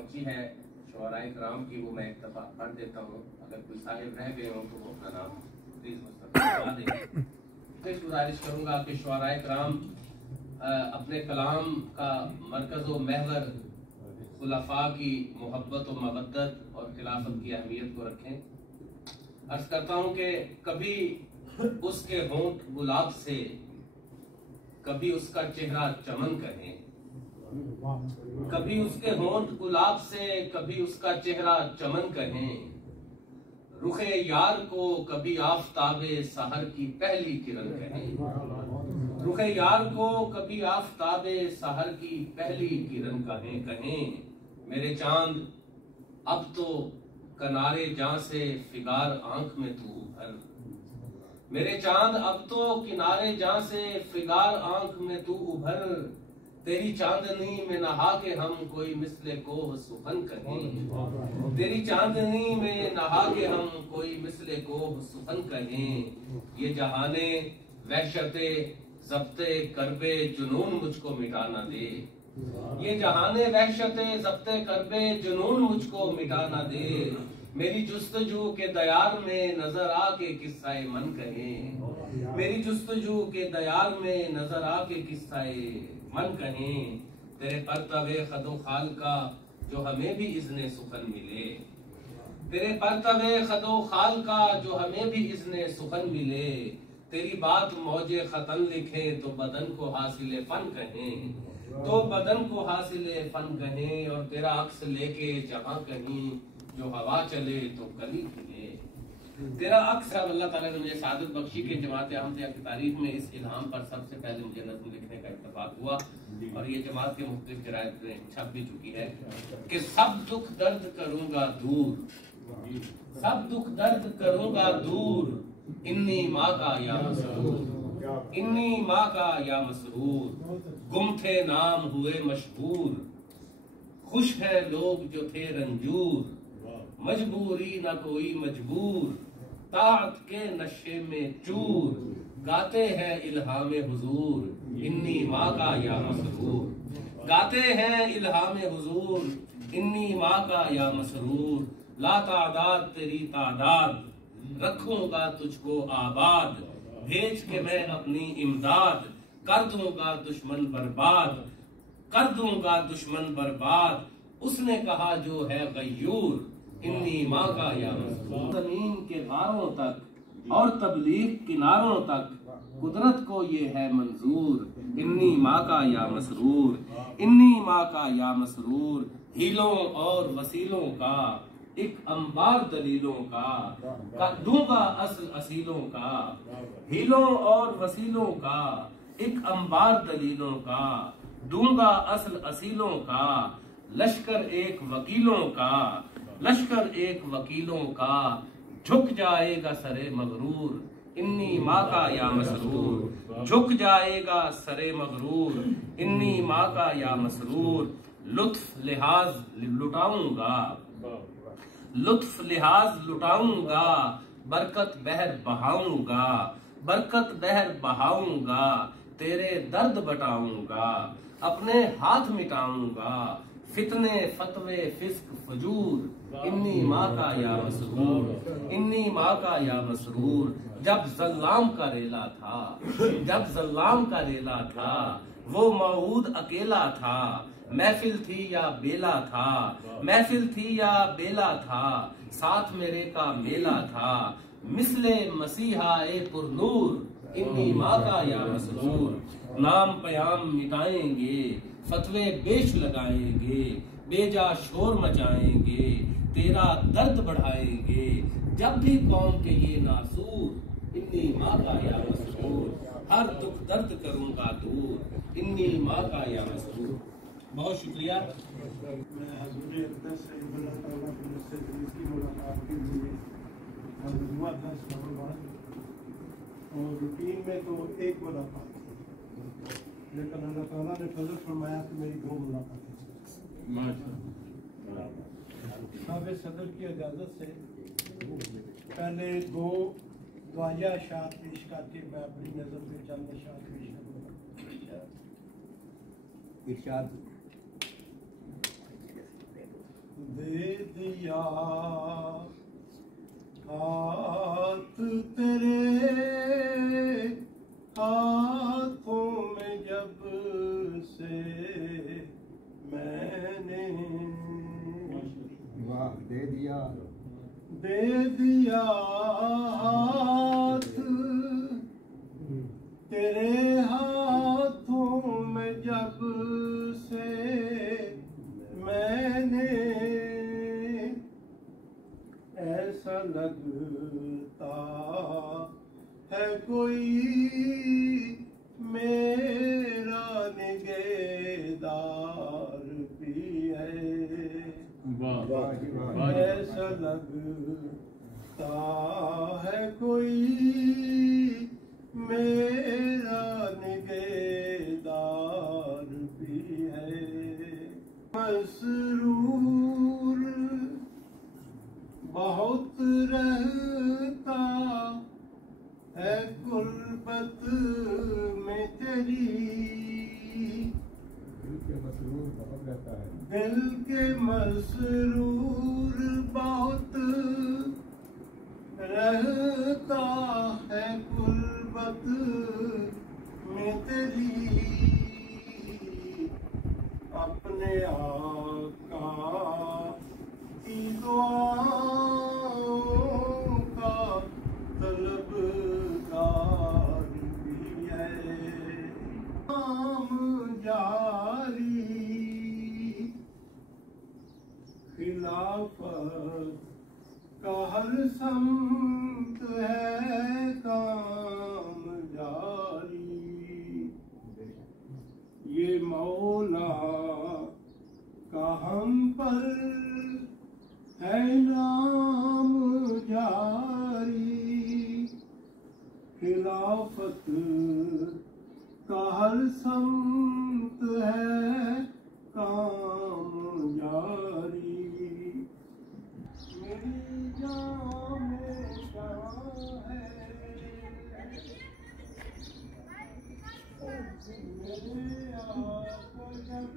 पहुंची है शुअराए कराम की, वो मैं एक दफा पढ़ देता हूँ। अगर कोई साहिब रह गए हो तो वो अपना नाम प्लीज बता दें। फिर गुजारिश करूंगा कि शुअराए कराम अपने कलाम का मरकज व महवर खुलफा की मोहब्बत व मवद्दत और खिलाफत की अहमियत को रखें। अर्ज करता हूँ कि कभी उसके होंठ गुलाब से, कभी उसका चेहरा चमन कहें, कभी उसके होंठ गुलाब से, कभी उसका चेहरा चमन कहें। रुखे यार को कभी आफताबे सहर की पहली किरण कहें। रुखे यार को कभी आफताबे सहर की पहली किरण कहें। मेरे चांद अब तो किनारे जां से फिगार आंख में तू उभर। मेरे चांद अब तो किनारे जां से फिगार आंख में तू उभर। तेरी चांदनी में नहा के हम कोई मिसले कोह सुखन कहें। तेरी चांदनी में नहा के हम कोई मिसले कोह सुखन कहें। ये जहाने वहशते ज़ब्ते करबे जुनून मुझको मिटा न दे। ये जहाने वहशते ज़ब्ते करबे जुनून मुझको मिटा न दे। मेरी जुस्तजू के दयार में नजर आके किस्साए मन कहें। मेरी जुस्तजू के दयार में नजर आके किस्साए मन कहें। तेरे परतवे खदो खाल का जो हमें भी इज़्ने सुखन मिले। तेरे परतवे खदो खाल का जो हमें भी इज़्ने सुखन मिले। तेरी बात मौजे खतन लिखे तो बदन को हासिले फन कहें। तो बदन को हासिले फन कहें। और तेरा अक्स लेके जहां कहीं जो हवा चले तो कली खिले। तेरा अक्स अल्लाह ताला ने मुझे सादत बख्शी के जमात अहमदिया की तारीख में इस इल्हाम पर सबसे पहले मुझे नज़्म लिखने का इत्तेफाक हुआ और ये जमात के मुख्तलिफ जरायद में छप भी चुकी है कि सब दुख दर्द करूंगा दूर, सब दुख दर्द करूंगा दूर। इन्नी माँ का या मसरूर, इन्नी माँ का या मसरूर। गुम थे नाम हुए मशहूर, खुश है लोग जो थे रंजूर। मजबूरी न कोई मजबूर, ताअत के नशे में चूर। गाते हैं इल्हाम हुजूर, इन्नी माँ का या मसरूर। गाते हैं इल्हाम हुजूर, इन्नी माँ का या मसरूर। ला तादाद तेरी तादाद, रखूंगा तुझको आबाद। भेज के मैं अपनी इमदाद, कर दूंगा दुश्मन बर्बाद, कर दूंगा दुश्मन बर्बाद। उसने कहा जो है गयूर, इन्नी माँ का या मसरूर। जमीन के बारों तक और तबलीग किनारों तक कुदरत को ये है मंजूर। इन्नी माँ का या मसरूर, इन्नी माँ का या मसरूर। हीलों और वसीलों का एक अंबार दलीलों का दूंगा असल असीलों का। हीलों और वसीलों का एक अंबार दलीलों का दूंगा असल असीलों का। लश्कर एक वकीलों का, लश्कर एक वकीलों का। झुक जाएगा सरे मगरूर, इन्नी माँ का या मसरूर। झुक जाएगा सरे मगरूर, इन्नी माँ का या मसरूर। लुत्फ लिहाज लुटाऊंगा, लुत्फ लिहाज लुटाऊंगा। बरकत बहर बहाऊंगा, बरकत बहर बहाऊंगा। तेरे दर्द बटाऊंगा, अपने हाथ मिटाऊंगा। फितने फतवे फिस्क फजूर, इन्नी माँ का या मसरूर, इन्नी माँ का या मसरूर। जब जल्लाम का रेला था, जब जल्लाम का रेला था, वो मऊद अकेला था। महफिल थी या बेला था, महफिल थी या बेला था। साथ मेरे का मेला था, मिसले मसीहा ए पुरनूर। इन्नी माँ का या मसरूर। नाम पयाम मिटाएंगे, फतवे बेश लगाएंगे। बेजा शोर मचाएंगे, तेरा दर्द बढ़ाएंगे। जब भी कौम के ये नासूर, इन्नी माँ का या मसरूर। हर दुख दर्द करूंगा दूर, इन्नी माँ का या मसरूर। बहुत शुक्रिया। और रूटीन में तो एक मुलाकात, लेकिन अल्लाह ताला ने फजल फरमाया कि मेरी 2 मुलाकातें। साहब सदर की इजाज़त से पहले 2 दुआया अशात पेश करके मैं अपनी नज़र में चंद अशात पेश करूँगा। इरशाद दिया हाथ तेरे हाथों में जब से मैंने वाह दे दिया हाथ तेरे हाथों में जब से मैंने ऐसा लगता है कोई मेरा निगहदार भी है। ऐसा लगता है कोई मेरा निगहदार भी है। मसरूर बहुत रहता है गुर्बत में तेरी, दिल के मसरूर बहुत रहता है, दिल के मसरूर बहुत रहता है गुर्बत में तेरी। अपने आका की दुआओं का तलबगार भी है। काम जारी खिलाफत का हर संत है काम जारी। ये मौला का हम पर है नाम जारी। खिलाफत का हर संत है काम जारी। मेरी जान में जान है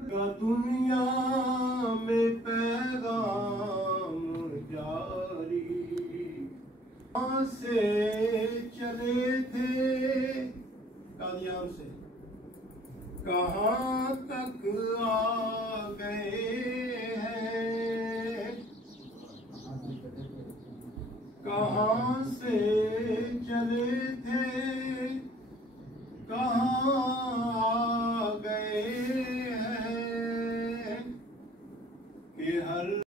का दुनिया में पैगाम जारी। कहाँ से चले थे कादियान से, कहाँ तक आ गए हैं। कहाँ से चले थे कहाँ आ गए हैं कि हर